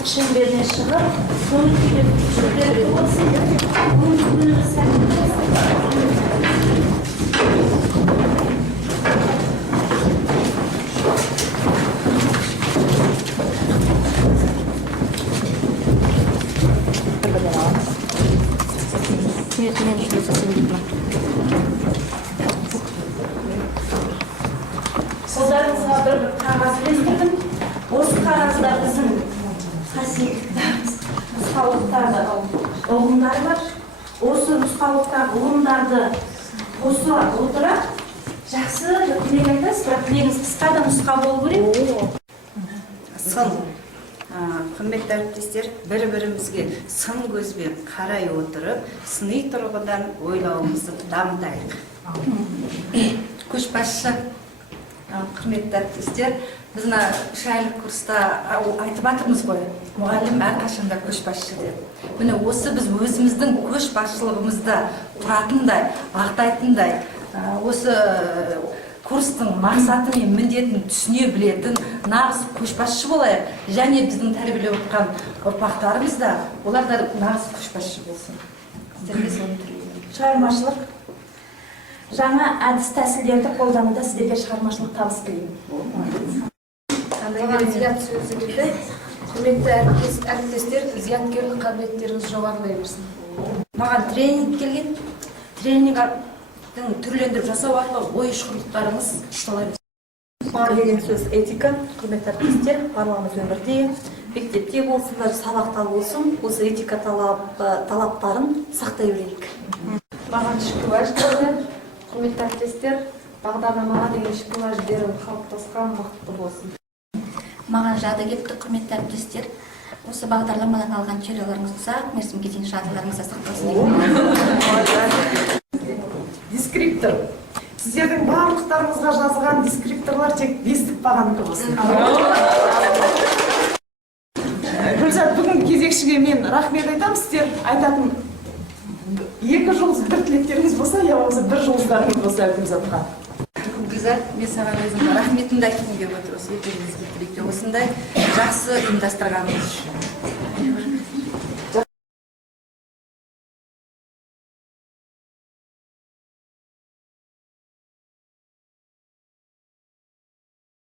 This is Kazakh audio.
уақыт шеңберінен шығып, соны жүргізу болсын. Оның күні сәтті болсын. Қолдарыңызға бір қағаз ілестірдім. Осы қағазда біздің қасиеттеріміз, нұсқаулықтарды ұғымдары бар. Осы нұсқаулықтағы ұғымдарды қоса отыра жақсы тілек айтасыз, бірақ тілегіңіз қысқа да нұсқа болу керек. Сын. Құрметті әріптестер, бір-бірімізге сын көзбен қарай отырып, сыни тұрғыдан ойлауымызды дамытайық. Көшбасшы. Құрметті әріптестер, біз үш айлық курста айтып жатырмыз ғой, мұғалім әрқашанда көшбасшы деп. Міне осы біз өзіміздің көшбасшылығымызда тұратындай, ақтайтындай, осы курстың мақсаты мен міндетін түсіне білетін нағыз көшбасшы болайық. Және біздің тәрбиелеп отқан ұрпақтарымыз да, олар да нағыз көшбасшы болсын. Сіздерге соны тілеймін. Шығармашылық. Жаңа әдіс тәсілдерді қолдануда сіздерге шығармашылық табыс тілеймін. Зият сөзі келді. Құрметті әріптестер, зияткерлік қабілеттеріңіз жоғарылай берсін. Маған тренинг келген. Тренингтің түрлендіріп жасау арқылы ой ұшқырлықтарыңыз ұштала берсін. Маған келген сөз этика. Құрметті әріптестер, барлығымыз өмірде, мектепте болсын, сабақта болсын, осы этика талаптарын сақтай білейік. Маған шүкуәж келді. Құрметті әріптестер, бағдарламаға деген шүкуәждерім қалыптасқан бақытты болсын. Маған жады кетті, құрметті әріптестер. Осы бағдарламадан алған теорияларыңыз ұзақ мерзімге дейін жадыларыңызда сақталсын. Дескриптор. Сіздердің барлықтарыңызға жазылған дескрипторлар тек бестік бағаныкі болсын. Гүлзат, бүгін кезекшіге мен рахмет айтам. Сіздер айтатын 2 жұлдыз бір тілектеріңіз болса, я болмаса 1 жұлдыздарыңыз болса Гүлзатқа. Гүлзат, мен саған өзімнің рахметімді айтқым келіп отыр осы ертеңіңізге тілекте осындай жақсы ұйымдастырғаныңыз үшін.